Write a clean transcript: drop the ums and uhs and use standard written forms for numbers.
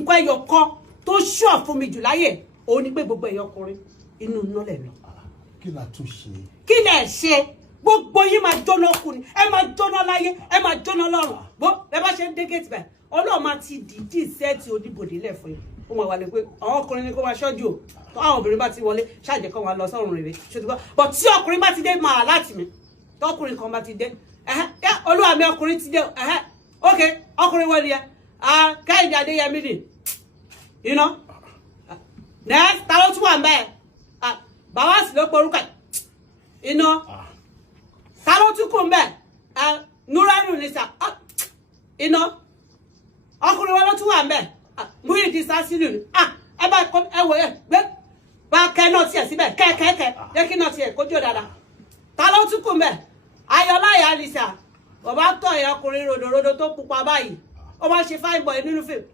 nǹkan ẹyọ kan tó ṣọ́ fún mi jù láyé òun ni pé gbogbo ẹ̀yọ ọkùnrin inú iná lẹ̀ lọ. Kí la tún ṣe? Kí lẹ̀ ṣe? Gbogbo yín máa jóná kú ni, ẹ máa jóná láyé, ẹ máa jóná lọ́run. Bó ẹ bá ṣe ń dé gate báyìí, Ọlọ́run máa ti dìídì sẹ́ẹ̀tì oníbòdì lẹ̀ fún yín. Ó máa wà lé pé àwọn ọkùnrin ni kó máa ṣọ́jú o. Àwọn obìnrin bá ti wọlé, ṣáàjẹ́ kan wà lọ sọ́run rere. Ṣùgbọ́n bọ̀ tí ọkùnrin bá ti dé máa láti mi. Tọkùnrin kan bá ti dé, olúwa mi ọkùnrin ti dé, ok, ọkùnrin wọ́n ni ẹ. Kẹ́hìndé Adéyẹmí ni. Iná. Next, ta ló tún wà ń bẹ́ẹ̀? Bàbá sì ló porúkọ. Iná. Ta ló tún kù ń bẹ́ẹ̀? Núránù ni sà. Iná. Ọkùnrin wọn ló tún wà ń bẹ́ẹ̀. Muyidi Sásílù ni. Ẹ bá ẹ wò ẹ gbé. Bá kẹ́ náà tiẹ̀ síbẹ̀. Kẹ́. Jẹ́ kí náà tiẹ̀ kójú dáadáa. Ta ló tún kù ń bẹ́ẹ̀? Olaiya ni sà. Bàbá tọ̀ ẹ̀ ọkùnrin ròdòròdò tó pupa báyìí. Ó máa ṣe fine boy nínú fíìmù.